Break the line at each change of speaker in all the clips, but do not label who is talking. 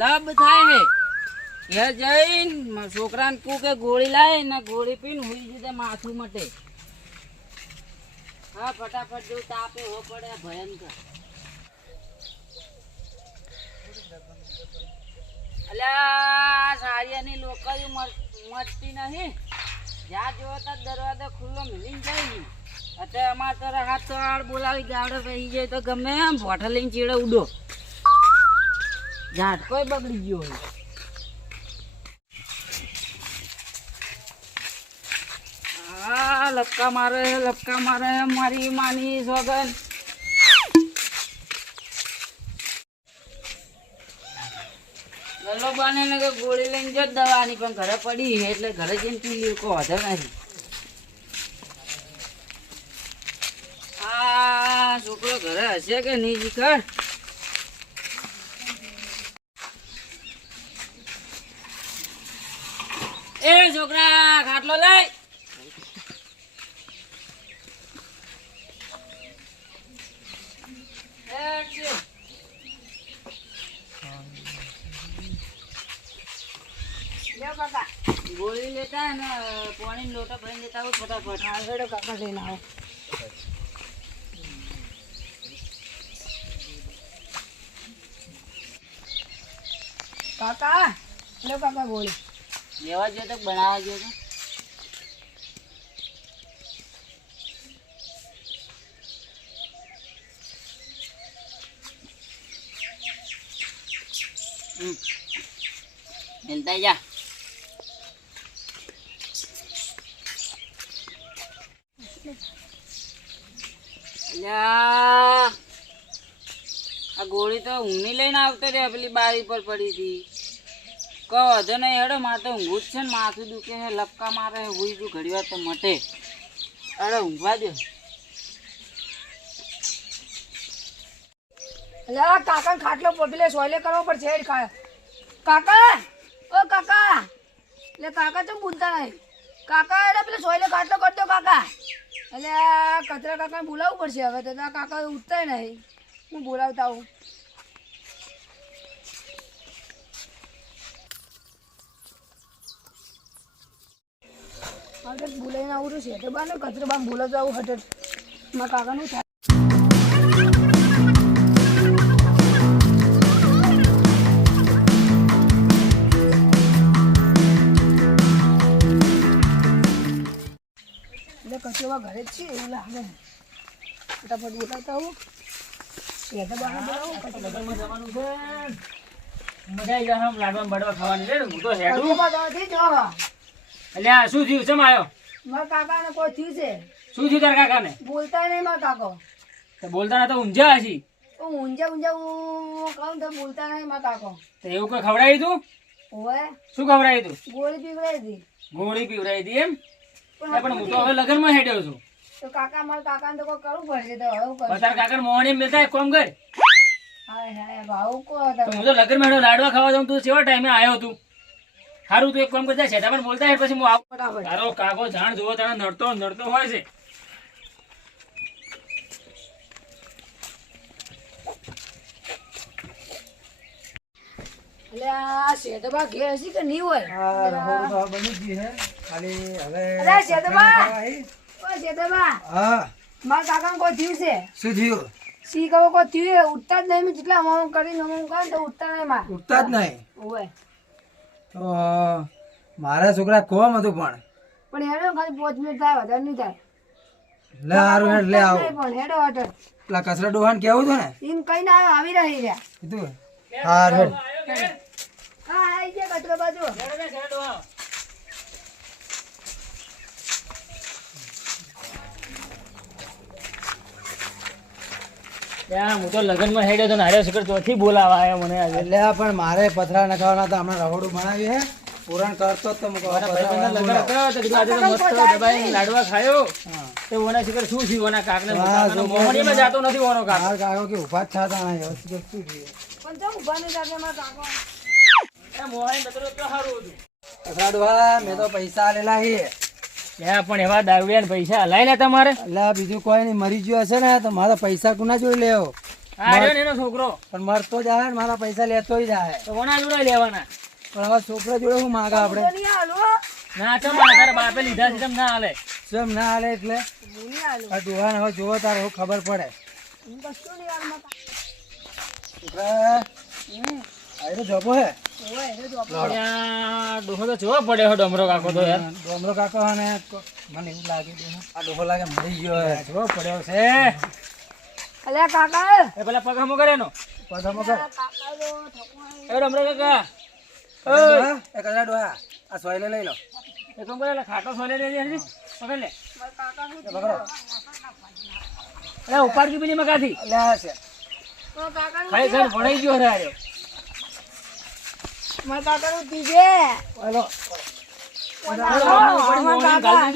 લબ થાય હે. એ જઈને છોકરાને કુ કે ગોળી લાય ને ગોળી પીને હુઈ જતે માથું મટે. હા, ફટાફટ જો તાપે હો પડે, ભયંકર. અલ્યા સારિયાની લોકલ મટતી નહીં. જ્યાં જોવો દરવાજો ખુલ્લો મિલી જાય અત્યારે અમારે તો હાથ તો આડ બોલાવી ગાડો રહી જાય તો ગમે એમ. બોટલ ચીડે ઉડો. ઝાટ કોઈ બગડી ગયો હોય. આ લપકા મારે લપકા મારે, મારી માની સોગન. ગલ્લો ને ગોળી લઈને જો દવાની, પણ ઘરે પડી એટલે ઘરે જઈને પી લ્યું, કોઈ વાંધો નથી આ છોકરો ઘરે હશે કે નહીં શીખર એ છોકરા ખાટલો લઈ હેડ છે. લ્યો કાકા ગોળી લેતા અને પાણી લોટો ભરીને લેતા આવો ફટાફટ. હા હેડો કાકા લઈને આવો.
કાકા લો કાકા ગોળી
લેવા જોઈએ તો બનાવવા જોઈએ તો? હમ. મિલતા જા. અલ્યા, આ ગોળી તો ઊંઘની લઈને આવતો રે પેલી બારી પર પડી હતી. કહો વધો નહીં હેડો મારે તો ઊંઘું જ છે ને માથું દુખે છે લપકા મારે છે હુઈ તું ઘડી વાર તો મટે. અરે ઊંઘવા દો.
આ કાકા ખાટલો પેલે સોયલે કરવો પડશે હેડ ખા. કાકા ઓ કાકા. એટલે કાકા તો બોલતા નહીં કાકા એટલે પેલે સોયલે ખાટલો કરતો કાકા. એટલે આ કચરા કાકાને બોલાવવું પડશે હવે, તો આ કાકા ઉઠતા નહીં. હું બોલાવતા આવું. હટટ બોલાવીને આવું તો છે. તો બાને કચરો બાન બોલાવતો આવું હટટ મારા કાકાનું ઘરે જ છે એવું લાગે ફટાફટ બોલાવતા બોલાવું
મજા આવી જશે લાડવા બડવા ખાવાની. હું તો હેડું
કચોવા જવાથી જ. હવે.
એટલે આ શું થયું? ચમ આવ્યો
મારા કાકાને કોઈ થયું છે?
શું થયું તારા કાકાને?
બોલતા નહીં મારા કાકો.
તો બોલતા ના તો ઊંઝા હશી.
તો ઊંઝા ઊંઝા હું કહું તો બોલતા નહીં મારા કાકો.
તો એવું કોઈ ખવડાવી તું?
ઓવે.
શું ખવડાવી તું?
ગોળી પીવડાવી હતી.
ગોળી પીવડાવી હતી એમ?
પણ
હું તો હવે લગ્નમાં હેડ્યો છું.
તો કાકા મારા કાકાને તો કોઈ કરવું પડશે તો હવે હું
પણ
કરું
તારા કાકા મોહણી મિલતા એક કર.
હાય હાય ભાવ કો
તો હું તો લગ્નમાં હેડ્યો લાડવા ખાવા જાઉં તું કેવા ટાઈમે આવ્યો તું. સારું તું એક કામ કરતા છે પણ બોલતા પછી હું આવું.
ફટાફટ.
તારો કાકો જાણ જોવો તારા નડતો નડતો હોય છે.
એટલે આ શેતબા ઘેર હશે કે નહીં હોય? અરે શેતબા ઓ શેતબા
હા.
મારા કાકાને કોઈ થયું છે?
શું થયું?
સી કહો કોઈ થયું ઉઠતા જ નહીં મેં જેટલા હું કરીને હું કહું તો ઉઠતા નહીં માં
ઉઠતા જ નહીં?
ઓવે
તો મારા છોકરા કોમ હતું પણ.
પણ હેડો ખાલી પાંચ મિનિટ થાય વધારે નહીં થાય.
લે હારું હેડ લે આવો.
પણ હેડો હટો
પેલા કચરા ડોહાન કેવું હતું ને?
એમ કઈ ના આવ્યો આવી રહી રહ્યા
કીધું? હારું હેડ.
હા આવી ગયા કચરો બાજુ.
હું તો લગ્નમાં હેડ્યો તો નાર્યો શિખર ચોથી બોલાવા આવ્યો મને આજે.
એટલે પણ મારે પથરા નખાવાના તો હમણાં રવડું બનાવ્યું હે. પૂરણ કરતો તો મૂકો.
ભાઈબંધના લગ્ન હતા તો કીધું આજે તો મસ્ત દબાઈને લાડવા ખાયો. તો ઓના શિખર શું થયું? ઓના કાકને મોહણીમાં જાતો નથી ઓનો કાક.
માર કાકો કે ઊભા જ થતા નહીં હવે શું શું થયું?
પણ તો ઊભા નહીં થશે મારા કાકો.
એ મોહણી નતરો તો સારું હતું.
કચરા મેં તો પૈસા આલેલા હે
ત્યાં પણ એવા દારૂડિયા પૈસા હલાય ને તમારે?
એટલે બીજું કોઈ નહીં મરી ગયો હશે ને તો મારા પૈસા કોના જોઈ લેવો?
એનો છોકરો.
પણ મરતો જાય ને મારા પૈસા લેતો જાય.
તો કોના જોડે લેવાના?
પણ હવે છોકરા જોડે માગા આપણે
હું નહીં આપડે
ના ચમ આ બાપે લીધા છે તેમ ના હાલે.
કેમ ના હાલે એટલે?
હું નહીં હાલું.
આ ડોહાને હવે જોવો તારે ખબર પડે. છોકરા આ જબો હે?
જો
ડોહો તો જોવો પડે હો ડમરો કાકો તો યાર.
ડોમરો કાકા અને મને એવું લાગે. આ ડોહો લાગે મરી ગયો હે.
જોવો પડ્યો છે.
અલ્યા કાકા
એ. પેલા પગ હમો કરે એનો.
પગ કર.
કાકા
એ ડમરો કાકા.
એ કચરા ડોહા આ સોયલે લઈ લો.
એ કોમ કરે ખાટો સોલે દે છે પકડ લે.
કાકા
પકડો.
અરે ઉપાડ કી પેલી મકાથી
આ છે.
તો કાકાનું
ખાઈ ભણાઈ ગયો રે આર્યો
મારા કાકાનું ત્રીજે
હાલો.
મારા કાકા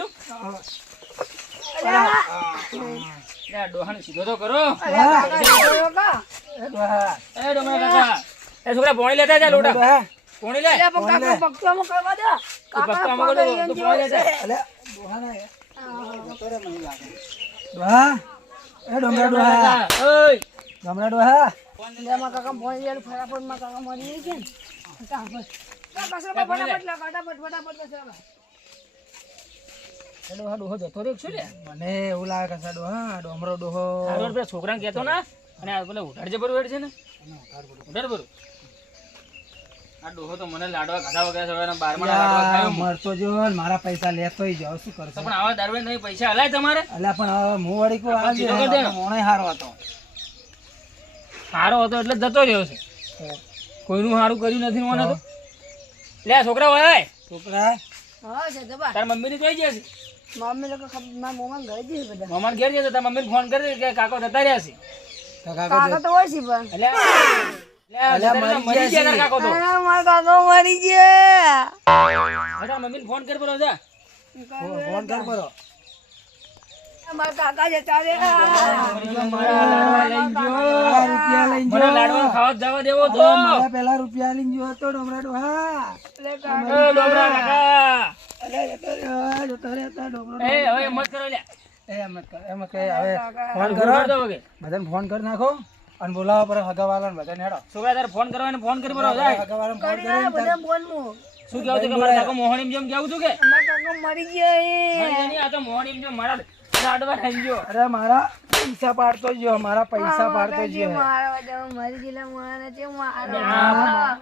લે ડોહાને સીધો તો કરો.
કાકા
એ ડોહા.
કાકા એ છોકરા પોણી લેતા જા લોટા. પોણી લે.
અલ્યા પણ કાકા પક્ષમાં કરવા દે. કાકા
કરવા તો પોણી લેતા
એટલે ડોહા ના એ. જતો લાગે. ડોહા. એ ડોમરા ડોહા
ઓય.
ડોમરા ડોહા.
અલ્યા મારા કાકા ફટાફટ મારા કાકા મરી ગઈ છે
મને એવું લાગે કે હા ડોમરો ડોહો.
પેલા છોકરાને કહેતો ના અને આ ઉઠાડજે બરું બરોબર છે ને? ઉઠાડ બરું આ ડોહો તો મને લાડવા ખાધા વગર સવારના બારમાં લાડવા ખાયો
મરતો જો મારા પૈસા લેતો જાવ શું કરશે?
પણ આવા દારૂ નહીં પૈસા હલાય તમારે.
અલ્યા પણ હવે હું વળી. મોણે હારો હતો.
હારો હતો એટલે જતો રહ્યો છે. કોઈનું સારું કર્યું નથી મને તો. લે છોકરા હોય
છોકરા.
હા છે તો બા
તાર મમ્મીની જોઈ જશે.
મમ્મી લોકો મારા મોમાં ઘરે જશે બધા.
મમ્માને ઘેર જશે તાર મમ્મીને ફોન કરી કે કાકો જતા રહ્યા છે.
કાકા
તો હોય છે પણ.
એટલે કાકો તો.
મારા ગયા.
ફોન કર બોલો
ફોન કર
મારા કાકા જતા રહ્યા
રૂપિયા લઈને
મને લાડવા ખાવા જવા દેવો તો.
મારા પેલા રૂપિયા લઈને ગયો હતો ડોમરા ડોહા
એ કાકા.
જતો રહ્યો, તો ડોમરો
એ હવે એમ કરો લે
એ એમ જ એમ જ હવે ફોન
કરો.
બધાને ફોન નાખો અને બોલાવા પર હગાવાલાને બધાને હેડો.
છોકરા તારે ફોન કરવાનો ફોન કરી બોલો જાય.
હગાવાલાને ફોન
કરી રહ્યા બધા બોલમું
શું કેવું છે કે મારા કાકો મોહણીમ જેમ કેવું છું કે?
મારા કાકા મરી ગયા એ.
મરી જાય નહીં, આ તો મોહણીમ જેમ મારા લાડવા ખાઈ ગયો.
અરે મારા પૈસા પાડતો જ મારા પૈસા પાડતો જ
મારા બધા મરી ગયેલા મારા છે મારા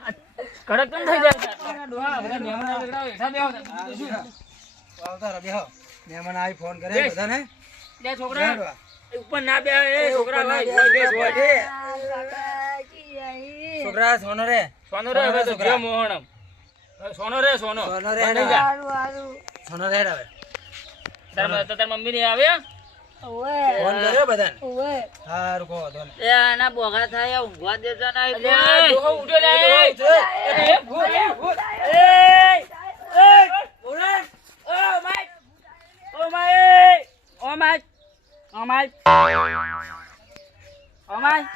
કડક કેમ થઈ જાય? ડોહા બધા મહેમાન આવે એટલે બેહો બીજું તો શું?
આવતા બેહો મહેમાન આવી ફોન કરે બધાને
લે છોકરા ઉપર ના બે એ છોકરા
સોનો રે.
સોનો રે હવે તો મોહણમ સોનો રે સોનો.
સોનો રે સોનો રે હવે.
તાર તાર મમ્મી ને આવ્યા
ઓવે
ફોન કર્યો બધાને?
ઓવે
કહો વાંધો
એ આના બોગા થાય ઊંઘવા
ઉઠ્યો લે. એ. એ, ભૂત, ભૂત. એ, એ, ભૂત. ઓ my. Oh my oh my. Oh my. Oh my.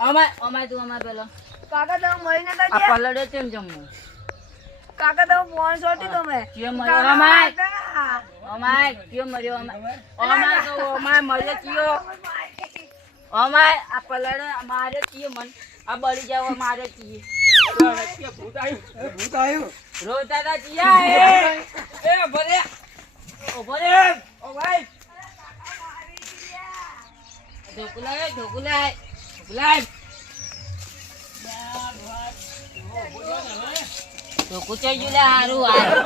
અમાય અમાય તું અમાય પેલો.
કાકા તો મહિના
આ પલડે તેમ જમવું?
કાકા તમે ફોન સોટી તમે.
કેમ મર્યો? અમાય. અમાય કેમ મર્યો? અમાય અમાય તો અમાય મર્યો કયો? અમાય આ પલડ મારે કયો મન? આ બળી જાવ મારે કીએ
ભૂત આવ્યું.
ભૂત આવ્યું
રોતા તા ચિયા એ એ ભલે ઓ ભલે ઓ ભાઈ ઢોકલાય ઢોકલાય ઢોકલાય. ઢોકું થઈ ગયું લે હારું હારું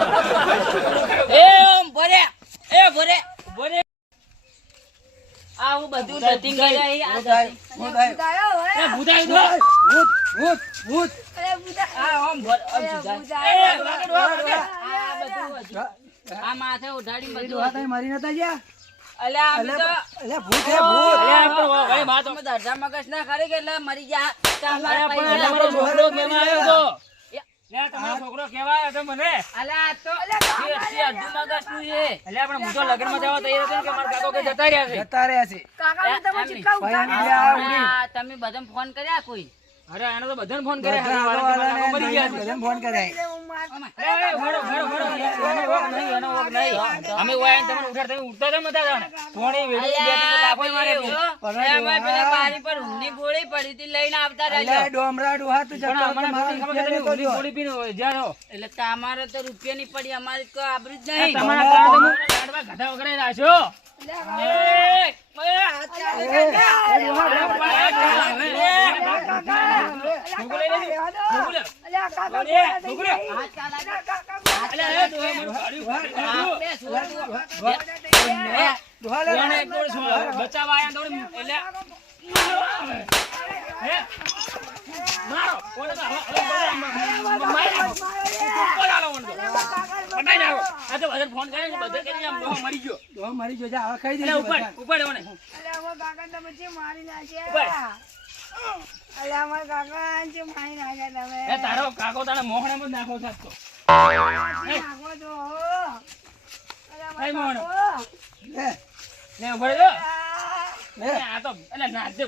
એ ઓમ ભરે એ ભરે ભરે. આ હું બધું કરી
ભૂત ભૂત
ભૂત
અરે
ઓમ ભર ઓમ બધું માથે ઉઠાડી બધું
ડોહા તમે મરી નતા ગયા?
અલ્યા
અલ્યા ભૂત હે ભૂત.
અલ્યા, આ ભાઈ વાત
મગજ ના ખરે કે એટલે મરી જા
છોકરો આવ્યો તો? લે, તમારો છોકરો કેવાય આવ્યો તો મને
અલ્યા આ તો અડધું છે?
અલ્યા પણ જવા તૈયાર હતો કે મારા કાકો કે જતા રહ્યા છે?
જતા રહ્યા છે.
કાકા તમે
તમે બધા ફોન કર્યા કોઈ?
અરે એને તો બધાને ફોન કરે મરી ગયા છે.
બધાને ફોન કરે
એ, એ, ભરો, ભરો, ભરો. એનો વોક નહીં, એનો વોક નહીં. અમે ઓય તમે ઉઠાર તમે ઉઠતા કેમ હતા જાણે? થોડી વેડી બે લાફો મારે.
એમાં પેલા બારી પર ઊંઘની ગોળી પડી હતી લઈને આવતા રહેજો
અલ્યા ડોમરા ડોહા તું જતો
અમને નથી ખબર કે
રૂપિયા
ગોળી પીનો જ્યાં છો.
એટલે તમારે તો રૂપિયા ની પડી અમારી તો આબરૂ જ નહીં
તમારા કામ લાડવા ગાધા વગર રાખ્યો. કોણે? બચાવવા આયા દોડ. એટલે, મારો. બોલે. મારી નાખો. ઉપર આલો મને તો. પટાઈ નાખો. આ તો બધા ફોન કરે છે, બધા કરીને આમ ડોહો મરી ગયો.
ડોહા મરી ગયો જા હવે ખાઈ
એટલે ઉપર, ઉપર મને.
અલ્યા અમારા કાકા તમે જે મારી નાખ્યા
ઉપર.
અલ્યા અમારા કાકા જે મારી નાખ્યા તમે
એ તારો કાકો તારા મોહણામાં જ નાખો.
નાખો તો
મોહણો.
લે,
લે,
લે.
આ છે.